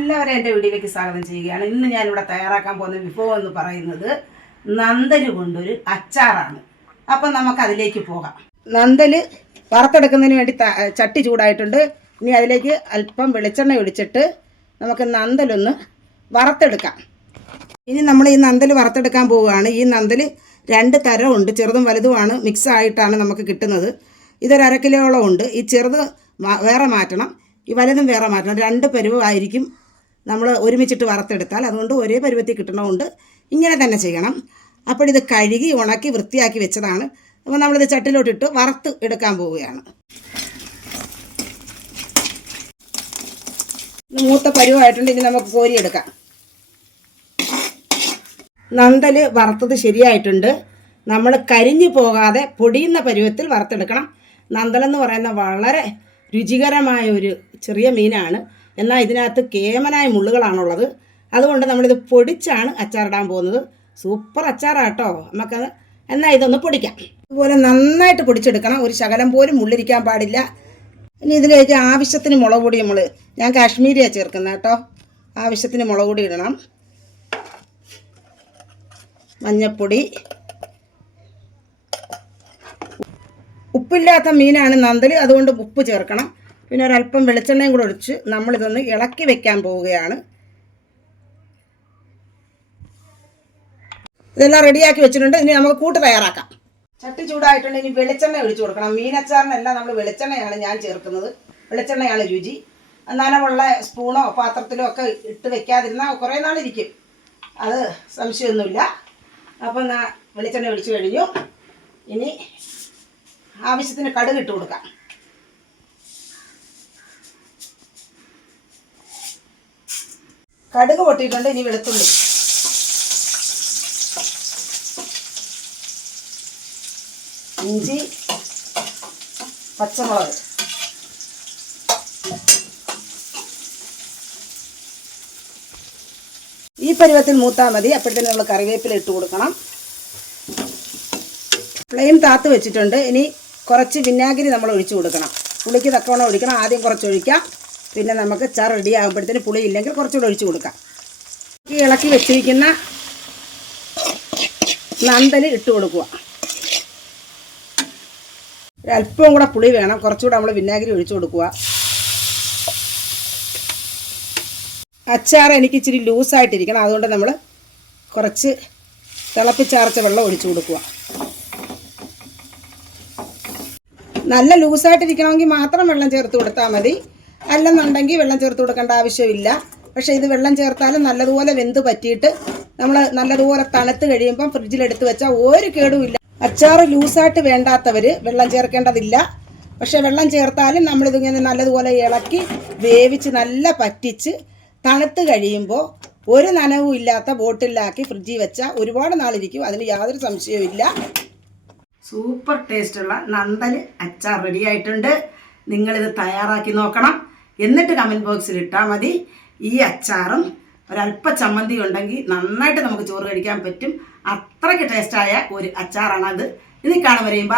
എല്ലാവരെയും എൻ്റെ വീട്ടിലേക്ക് സ്വാഗതം ചെയ്യുകയാണ്. ഇന്ന് ഞാനിവിടെ തയ്യാറാക്കാൻ പോകുന്ന വിഭവം എന്ന് പറയുന്നത് നന്തല് കൊണ്ടൊരു അച്ചാറാണ്. അപ്പം നമുക്ക് അതിലേക്ക് പോകാം. നന്തല് വറുത്തെടുക്കുന്നതിന് വേണ്ടി ചട്ടി ചൂടായിട്ടുണ്ട്. ഇനി അതിലേക്ക് അല്പം വെളിച്ചെണ്ണ ഒഴിച്ചിട്ട് നമുക്ക് നന്തലൊന്ന് വറുത്തെടുക്കാം. ഇനി നമ്മൾ ഈ നന്തൽ വറുത്തെടുക്കാൻ പോവുകയാണ്. ഈ നന്തൽ 2 തരമുണ്ട്, ചെറുതും വലുതുമാണ്, മിക്സ് ആയിട്ടാണ് നമുക്ക് കിട്ടുന്നത്. ഇതൊരു 1/2 കിലോളം ഉണ്ട്. ഈ ചെറുത് വേറെ മാറ്റണം, ഈ വലുതും വേറെ മാറ്റണം. 2 പരുവമായിരിക്കും നമ്മൾ ഒരുമിച്ചിട്ട് വറുത്തെടുത്താൽ. അതുകൊണ്ട് ഒരേ പരുവത്തിൽ കിട്ടണമുണ്ട് ഇങ്ങനെ തന്നെ ചെയ്യണം. അപ്പോൾ ഇത് കഴുകി ഉണക്കി വൃത്തിയാക്കി വെച്ചതാണ്. അപ്പോൾ നമ്മളിത് ചട്ടിയിലോട്ടിട്ട് വറുത്ത് എടുക്കാൻ പോവുകയാണ്. മൂത്ത പരുവമായിട്ടുണ്ട്. ഇനി നമുക്ക് കോരിയെടുക്കാം. നന്തൽ വറുത്തത് ശരിയായിട്ടുണ്ട്. നമ്മൾ കരിഞ്ഞു പോകാതെ പൊടിയുന്ന പരുവത്തിൽ വറുത്തെടുക്കണം. നന്തലെന്ന് പറയുന്ന വളരെ രുചികരമായ ഒരു ചെറിയ മീനാണ്. എന്നാൽ ഇതിനകത്ത് കേമനായ മുള്ളുകളാണുള്ളത്. അതുകൊണ്ട് നമ്മളിത് പൊടിച്ചാണ് അച്ചാറിടാൻ പോകുന്നത്. സൂപ്പർ അച്ചാറാട്ടോ നമുക്കത്. എന്നാൽ ഇതൊന്ന് പൊടിക്കാം. ഇതുപോലെ നന്നായിട്ട് പൊടിച്ചെടുക്കണം. ഒരു ശകലം പോലും മുള്ളിരിക്കാൻ പാടില്ല. ഇനി ഇതിലേക്ക് ആവശ്യത്തിന് മുളക് പൊടി ഞാൻ കാശ്മീരിയാണ് ചേർക്കുന്നത് കേട്ടോ. ആവശ്യത്തിന് മുളക് പൊടി ഇടണം. മഞ്ഞൾപ്പൊടി. ഉപ്പില്ലാത്ത മീനാണ് നന്തൽ, അതുകൊണ്ട് ഉപ്പ് ചേർക്കണം. പിന്നെ ഒരല്പം വെളിച്ചെണ്ണയും കൂടെ ഒഴിച്ച് നമ്മളിതൊന്ന് ഇളക്കി വെക്കാൻ പോവുകയാണ്. ഇതെല്ലാം റെഡിയാക്കി വെച്ചിട്ടുണ്ട്. ഇനി നമുക്ക് കൂട്ട് തയ്യാറാക്കാം. ചട്ടി ചൂടായിട്ടുണ്ട്. ഇനി വെളിച്ചെണ്ണ ഒഴിച്ചു കൊടുക്കണം. മീനച്ചാറിനെല്ലാം നമ്മൾ വെളിച്ചെണ്ണയാണ് ഞാൻ ചേർക്കുന്നത്. വെളിച്ചെണ്ണയാണ് രുചി. നനവുള്ള സ്പൂണോ പാത്രത്തിലോ ഒക്കെ ഇട്ട് വെക്കാതിരുന്നാൽ കുറേ നാളിരിക്കും, അത് സംശയമൊന്നുമില്ല. അപ്പം വെളിച്ചെണ്ണ ഒഴിച്ചു കഴിഞ്ഞു. ഇനി ആവശ്യത്തിന് കടുക് ഇട്ട് കൊടുക്കാം. കടുക് പൊട്ടിയിട്ടുണ്ട്. ഇനി വെളുത്തുള്ളി, ഇഞ്ചി, പച്ചമുളക്, ഈ പരുവത്തിൽ മൂത്താൽ മതി. അപ്പോഴത്തേന് നമ്മൾ കറിവേപ്പില ഇട്ട് കൊടുക്കണം. ഫ്ലെയിം താത്ത് വെച്ചിട്ടുണ്ട്. ഇനി കുറച്ച് വിനാഗിരി നമ്മൾ ഒഴിച്ചു കൊടുക്കണം. പുളിക്ക് തക്കവണ്ണം ഒഴിക്കണം. ആദ്യം കുറച്ച് ഒഴിക്കാം, പിന്നെ നമുക്ക് അച്ചാർ റെഡി ആകുമ്പോഴത്തേന് പുളി ഇല്ലെങ്കിൽ കുറച്ചുകൂടെ ഒഴിച്ചു കൊടുക്കാം. ഈ ഇളക്കി വെച്ചിരിക്കുന്ന നന്തൽ ഇട്ട് കൊടുക്കുക. ഒരല്പം കൂടെ പുളി വേണം, കുറച്ചുകൂടെ നമ്മൾ വിനാഗിരി ഒഴിച്ചു കൊടുക്കുക. അച്ചാർ എനിക്ക് ഇച്ചിരി ലൂസായിട്ടിരിക്കണം, അതുകൊണ്ട് നമ്മൾ കുറച്ച് തിളപ്പിച്ചാർച്ച വെള്ളം ഒഴിച്ചു കൊടുക്കുക. നല്ല ലൂസായിട്ടിരിക്കണമെങ്കിൽ മാത്രം വെള്ളം ചേർത്ത് കൊടുത്താൽ മതി. അല്ലെന്നുണ്ടെങ്കിൽ വെള്ളം ചേർത്ത് കൊടുക്കേണ്ട ആവശ്യമില്ല. പക്ഷേ ഇത് വെള്ളം ചേർത്താലും നല്ലതുപോലെ വെന്ത് പറ്റിയിട്ട് നമ്മൾ നല്ലതുപോലെ തണുത്ത് കഴിയുമ്പം ഫ്രിഡ്ജിലെടുത്ത് വെച്ചാൽ ഒരു കേടുമില്ല. അച്ചാർ ലൂസായിട്ട് വേണ്ടാത്തവർ വെള്ളം ചേർക്കേണ്ടതില്ല. പക്ഷേ വെള്ളം ചേർത്താലും നമ്മളിതിങ്ങനെ നല്ലതുപോലെ ഇളക്കി വേവിച്ച് നല്ല പറ്റിച്ച് തണുത്ത് കഴിയുമ്പോൾ ഒരു നനവും ഇല്ലാത്ത ബോട്ടിലാക്കി ഫ്രിഡ്ജിൽ വെച്ചാൽ ഒരുപാട് നാളിരിക്കും. അതിന് യാതൊരു സംശയവുമില്ല. സൂപ്പർ ടേസ്റ്റുള്ള നന്തൽ അച്ചാർ റെഡി ആയിട്ടുണ്ട്. നിങ്ങളിത് തയ്യാറാക്കി നോക്കണം. എന്നിട്ട് കമൻറ്റ് ബോക്സിൽ ഇട്ടാൽ മതി. ഈ അച്ചാറും ഒരല്പ ചമ്മന്തി ഉണ്ടെങ്കിൽ നന്നായിട്ട് നമുക്ക് ചോറ് കഴിക്കാൻ പറ്റും. അത്രയ്ക്ക് ടേസ്റ്റായ ഒരു അച്ചാറാണത്. ഇനി കാണും വരെയും.